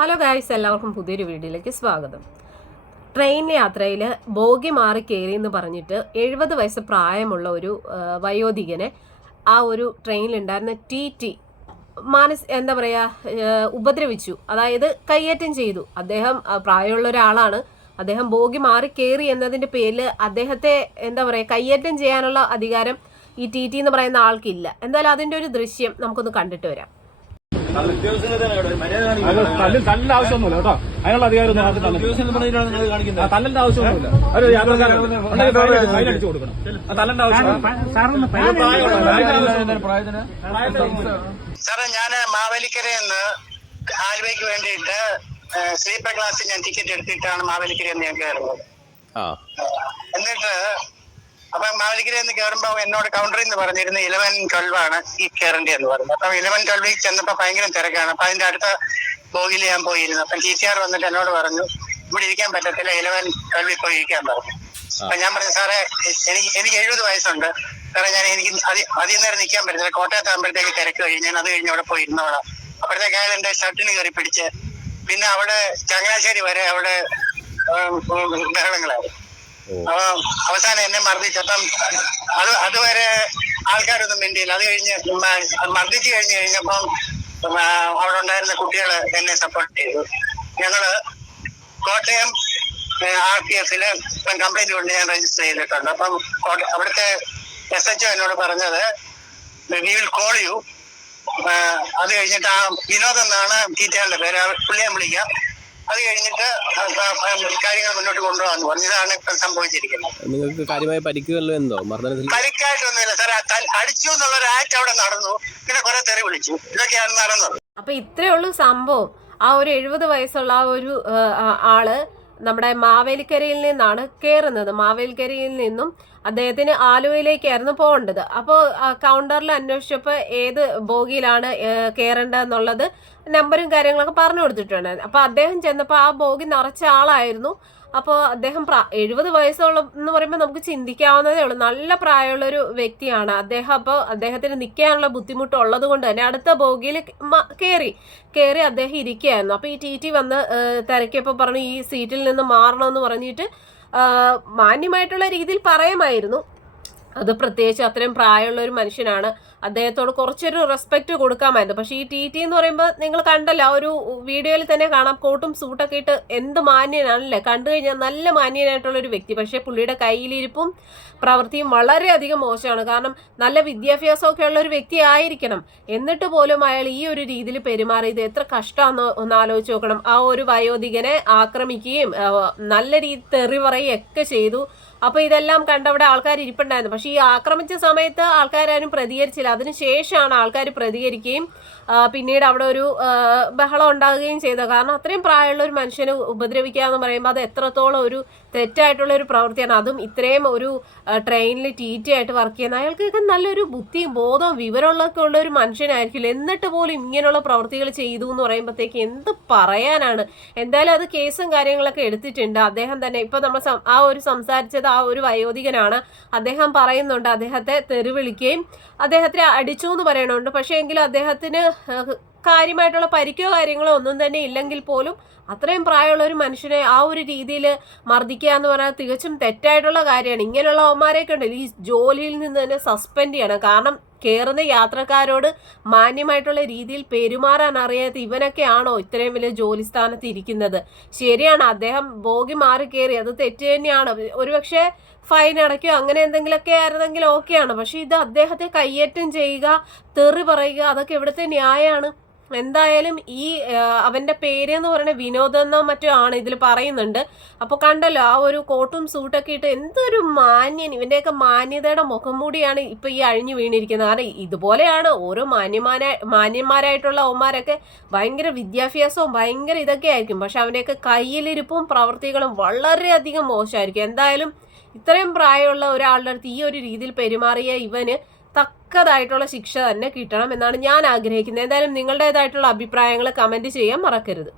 Hello guys എല്ലാവർക്കും പുതിയൊരു വീഡിയോയിലേക്ക് സ്വാഗതം. ട്രെയിൻ യാത്രയിൽ ബോഗി മാറി കയറി എന്ന് പറഞ്ഞിട്ട് എഴുപത് വയസ്സ് പ്രായമുള്ള ഒരു വയോധികനെ ആ ഒരു ട്രെയിനിലുണ്ടായിരുന്ന ടി ടി മാനസ് എന്താ പറയുക ഉപദ്രവിച്ചു. അതായത് കയ്യേറ്റം ചെയ്തു. അദ്ദേഹം പ്രായമുള്ള ഒരാളാണ്. അദ്ദേഹം ബോഗി മാറി കയറി എന്നതിന്റെ പേരിൽ അദ്ദേഹത്തെ എന്താ പറയുക കയ്യേറ്റം ചെയ്യാനുള്ള അധികാരം ഈ ടി ടി എന്ന് പറയുന്ന ആൾക്കില്ല. എന്തായാലും അതിന്റെ ഒരു ദൃശ്യം നമുക്കൊന്ന് കണ്ടിട്ട് വരാം. തല്ലിൽ തല്ലിന്റെ ആവശ്യമൊന്നുമില്ല കേട്ടോ. അതിനുള്ള അധികാരം തല്ലിന്റെ ആവശ്യമൊന്നുമില്ല. ഒരു യാത്രക്കാരൻ അടിച്ച് കൊടുക്കണം. തല്ലിന്റെ ആവശ്യം സാറേ ഞാൻ മാവേലിക്കരയിൽ നിന്ന് ആലുവയ്ക്ക് വേണ്ടിയിട്ട് സ്ലീപ്പർ ക്ലാസ്സിൽ ഞാൻ ടിക്കറ്റ് എടുത്തിട്ടാണ് മാവേലിക്കരയിൽ നിന്ന് ഞാൻ കയറുന്നത്. എന്നിട്ട് അപ്പൊ മാവേലിക്കരയിൽ നിന്ന് കയറുമ്പോ എന്നോട് കൗണ്ടറിൽ നിന്ന് പറഞ്ഞിരുന്നു ഇലവൻ ട്വൽവ് ആണ് ഈ കയറേണ്ടതെന്ന് പറഞ്ഞു അപ്പൊ ഇലവൻ ട്വൽവിൽ ചെന്നപ്പോ ഭയങ്കര തിരക്കാണ്. അപ്പൊ അതിന്റെ അടുത്ത ബോഗിൽ ഞാൻ പോയിരുന്നു. അപ്പൊ ടി സി ആർ വന്നിട്ട് എന്നോട് പറഞ്ഞു ഇവിടെ ഇരിക്കാൻ പറ്റത്തില്ല ഇലവൻ ട്വൽവിൽ പോയി ഇരിക്കാൻ പറഞ്ഞു. അപ്പൊ ഞാൻ പറഞ്ഞു സാറേ എനിക്ക് എനിക്ക് എഴുപത് വയസ്സുണ്ട്. സാറേ ഞാൻ എനിക്ക് അതി അധികം നേരം നിൽക്കാൻ പറ്റത്തില്ല. കോട്ടയത്ത് ആകുമ്പോഴത്തേക്ക് തിരക്ക് കഴിഞ്ഞ് ഞാൻ അത് കഴിഞ്ഞ് അവിടെ പോയി ഇരുന്നോളാം. അപ്പോഴത്തേക്ക് അയാൾ എന്റെ ഷർട്ടിന് കയറി പിടിച്ച് പിന്നെ അവിടെ ചങ്ങനാശ്ശേരി വരെ അവിടെ ഉം, ഉം, ബഹളങ്ങളായി. അപ്പൊ അവസാനം എന്നെ മർദ്ദിച്ചപ്പം അത് അതുവരെ ആൾക്കാരൊന്നും മിണ്ടിയില്ല. അത് കഴിഞ്ഞ് മർദ്ദിച്ചു കഴിഞ്ഞ് കഴിഞ്ഞപ്പം അവിടെ ഉണ്ടായിരുന്ന കുട്ടികൾ എന്നെ സപ്പോർട്ട് ചെയ്തു. ഞങ്ങൾ കോട്ടയം ആർ പി എഫിൽ ഇപ്പം കംപ്ലൈന്റ് കൊണ്ട് ഞാൻ രജിസ്റ്റർ ചെയ്തിട്ടുണ്ട്. അപ്പം അവിടുത്തെ എസ് എച്ച് എന്നോട് പറഞ്ഞത് വി വിൽ കോൾ യു അത് കഴിഞ്ഞിട്ട് ആ വിനോദ് എന്നാണ് ടീച്ചറിന്റെ പേര്. പുള്ളിയെ വിളിക്കാം. അത് കഴിഞ്ഞിട്ട് കാര്യങ്ങൾ മുന്നോട്ട് കൊണ്ടുപോകാന്ന് പറഞ്ഞു. ഇതാണ് ഇപ്പം സംഭവിച്ചിരിക്കുന്നത്. നിങ്ങൾക്ക് കാര്യമായ പരിക്കുകളിലും എന്തോ? മർദ്ദനത്തിൽ പരിക്കായിട്ടൊന്നുമില്ല സാർ അടിച്ചു എന്നുള്ള ഒരു ആക്ട് അവിടെ നടന്നു. പിന്നെ കുറെ തെറി വിളിച്ചു. ഇതൊക്കെയാണ് നടന്നത്. അപ്പൊ ഇത്രേ ഉള്ളൂ സംഭവം. ആ ഒരു എഴുപത് വയസ്സുള്ള ആ ഒരു ആൾ നമ്മുടെ മാവേലിക്കരയിൽ നിന്നാണ് കയറുന്നത് മാവേലിക്കരയിൽ നിന്നും അദ്ദേഹത്തിന് ആലുവയിലേക്കായിരുന്നു പോകേണ്ടത്. അപ്പോൾ കൗണ്ടറിൽ അന്വേഷിച്ചപ്പോൾ ഏത് ബോഗിയിലാണ് കയറേണ്ടതെന്നുള്ളത് നമ്പറും കാര്യങ്ങളൊക്കെ പറഞ്ഞു കൊടുത്തിട്ടുണ്ട്. അപ്പോൾ അദ്ദേഹം ചെന്നപ്പോൾ ആ ബോഗി നിറച്ച ആളായിരുന്നു. അപ്പോൾ അദ്ദേഹം എഴുപത് വയസ്സുള്ള എന്ന് പറയുമ്പോൾ നമുക്ക് ചിന്തിക്കാവുന്നതേ ഉള്ളൂ. നല്ല പ്രായമുള്ള ഒരു വ്യക്തിയാണ് അദ്ദേഹം. അപ്പോൾ അദ്ദേഹത്തിന് നിൽക്കാനുള്ള ബുദ്ധിമുട്ടുള്ളത് കൊണ്ട് തന്നെ അടുത്ത ബോഗിയിൽ കയറി കയറി അദ്ദേഹം ഇരിക്കുകയായിരുന്നു. അപ്പോൾ ഈ ടി ടി വന്ന് തിരക്കിയപ്പോൾ പറഞ്ഞു ഈ സീറ്റിൽ നിന്ന് മാറണമെന്ന് പറഞ്ഞിട്ട് മാന്യമായിട്ടുള്ള രീതിയിൽ പറയുമായിരുന്നു. അത് പ്രത്യേകിച്ച് അത്രയും പ്രായമുള്ള ഒരു മനുഷ്യനാണ്. അദ്ദേഹത്തോട് കുറച്ചൊരു റെസ്പെക്റ്റ് കൊടുക്കാമായിരുന്നു. പക്ഷേ ഈ ടി ടി എന്ന് പറയുമ്പോൾ നിങ്ങൾ കണ്ടല്ലോ ആ ഒരു വീഡിയോയിൽ തന്നെ കാണാം കോട്ടും സൂട്ടൊക്കെ ഇട്ട് എന്ത് മാന്യനാണല്ലേ? കണ്ടു കഴിഞ്ഞാൽ നല്ല മാന്യനായിട്ടുള്ള ഒരു വ്യക്തി. പക്ഷേ പുള്ളിയുടെ കയ്യിലിരിപ്പും പ്രവൃത്തിയും വളരെയധികം മോശമാണ്. കാരണം നല്ല വിദ്യാഭ്യാസമൊക്കെ ഉള്ള ഒരു വ്യക്തി ആയിരിക്കണം. എന്നിട്ട് പോലും അയാൾ ഈ ഒരു രീതിയിൽ പെരുമാറിയത് എത്ര കഷ്ടമാണെന്ന് ഒന്ന് ആലോചിച്ച് നോക്കണം. ആ ഒരു വയോധികനെ ആക്രമിക്കുകയും നല്ല രീതി തെറി പറയുകയൊക്കെ ചെയ്തു. അപ്പൊ ഇതെല്ലാം കണ്ടവിടെ ആൾക്കാർ ഇരിപ്പുണ്ടായിരുന്നു പക്ഷേ ഈ ആക്രമിച്ച സമയത്ത് ആൾക്കാരും പ്രതികരിച്ചില്ല. അതിനുശേഷമാണ് ആൾക്കാർ പ്രതികരിക്കുകയും പിന്നീട് അവിടെ ഒരു ബഹളം ഉണ്ടാകുകയും ചെയ്തത്. കാരണം അത്രയും പ്രായമുള്ള ഒരു മനുഷ്യനെ ഉപദ്രവിക്കുക എന്ന് പറയുമ്പോൾ അത് എത്രത്തോളം ഒരു തെറ്റായിട്ടുള്ള ഒരു പ്രവൃത്തിയാണ്. അതും ഇത്രയും ഒരു ട്രെയിനിൽ ടി ടി ആയിട്ട് വർക്ക് ചെയ്യുന്ന അയാൾക്കൊക്കെ നല്ലൊരു ബുദ്ധിയും ബോധവും വിവരമുള്ളതൊക്കെ ഉള്ള ഒരു മനുഷ്യനായിരിക്കില്ല. എന്നിട്ട് പോലും ഇങ്ങനെയുള്ള പ്രവൃത്തികൾ ചെയ്തു എന്ന് പറയുമ്പോഴത്തേക്ക് എന്ത് പറയാനാണ്? എന്തായാലും അത് കേസും കാര്യങ്ങളൊക്കെ എടുത്തിട്ടുണ്ട്. അദ്ദേഹം തന്നെ ഇപ്പം നമ്മൾ ആ ഒരു സംസാരിച്ചത് ആ ഒരു വയോധികനാണ്. അദ്ദേഹം പറയുന്നുണ്ട്. അദ്ദേഹത്തെ തെരുവിളിക്കുകയും അദ്ദേഹത്തെ അടിച്ചു എന്ന് പറയണുണ്ട്. പക്ഷേ എങ്കിലും അദ്ദേഹത്തിന് കാര്യമായിട്ടുള്ള പരിക്കോ കാര്യങ്ങളോ ഒന്നും തന്നെ ഇല്ലെങ്കിൽ പോലും അത്രയും പ്രായമുള്ള ഒരു മനുഷ്യനെ ആ ഒരു രീതിയിൽ മർദ്ദിക്കുക എന്ന് പറഞ്ഞാൽ തികച്ചും തെറ്റായിട്ടുള്ള കാര്യമാണ്. ഇങ്ങനെയുള്ള അവന്മാരെയൊക്കെ ഉണ്ട്. ഈ ജോലിയിൽ നിന്ന് തന്നെ സസ്പെൻഡ് ചെയ്യണം. കാരണം കയറുന്ന യാത്രക്കാരോട് മാന്യമായിട്ടുള്ള രീതിയിൽ പെരുമാറാൻ അറിയാത്ത ഇവനൊക്കെയാണോ ഇത്രയും വലിയ ജോലി സ്ഥാനത്ത് ഇരിക്കുന്നത്? ശരിയാണ് അദ്ദേഹം ബോഗി മാറി കയറി അത് തെറ്റ് തന്നെയാണ്. ഒരുപക്ഷെ ഫൈൻ അടയ്ക്കുക അങ്ങനെ എന്തെങ്കിലുമൊക്കെ ആയിരുന്നെങ്കിൽ ഓക്കെയാണ് പക്ഷേ ഇത് അദ്ദേഹത്തെ കയ്യേറ്റം ചെയ്യുക തെറി പറയുക അതൊക്കെ ഇവിടുത്തെ ന്യായമാണ്. എന്തായാലും ഈ അവന്റെ പേര് എന്ന് പറയുന്നത് വിനോദ് എന്നോ മറ്റോ ആണ് ഇതിൽ പറയുന്നുണ്ട്. അപ്പോൾ കണ്ടല്ലോ ആ ഒരു കോട്ടും സൂട്ടൊക്കെ ഇട്ട് എന്തൊരു മാന്യൻ ഇവന്റെയൊക്കെ മാന്യതയുടെ മുഖം മൂടിയാണ് ഇപ്പൊ ഈ അഴിഞ്ഞു വീണിരിക്കുന്നത്. കാരണം ഇതുപോലെയാണ് ഓരോ മാന്യമാന മാന്യന്മാരായിട്ടുള്ള അവന്മാരൊക്കെ ഭയങ്കര വിദ്യാഭ്യാസവും ഭയങ്കര ഇതൊക്കെ ആയിരിക്കും. പക്ഷെ അവന്റെയൊക്കെ കയ്യിലിരിപ്പും പ്രവൃത്തികളും വളരെയധികം മോശമായിരിക്കും. എന്തായാലും ഇത്രയും പ്രായമുള്ള ഒരാളുടെ അടുത്ത് ഈ ഒരു രീതിയിൽ പെരുമാറിയ ഇവന് തക്കതായിട്ടുള്ള ശിക്ഷ തന്നെ കിട്ടണം എന്നാണ് ഞാൻ ആഗ്രഹിക്കുന്നത്. എന്തായാലും നിങ്ങളുടേതായിട്ടുള്ള അഭിപ്രായങ്ങൾ കമന്റ് ചെയ്യാൻ മറക്കരുത്.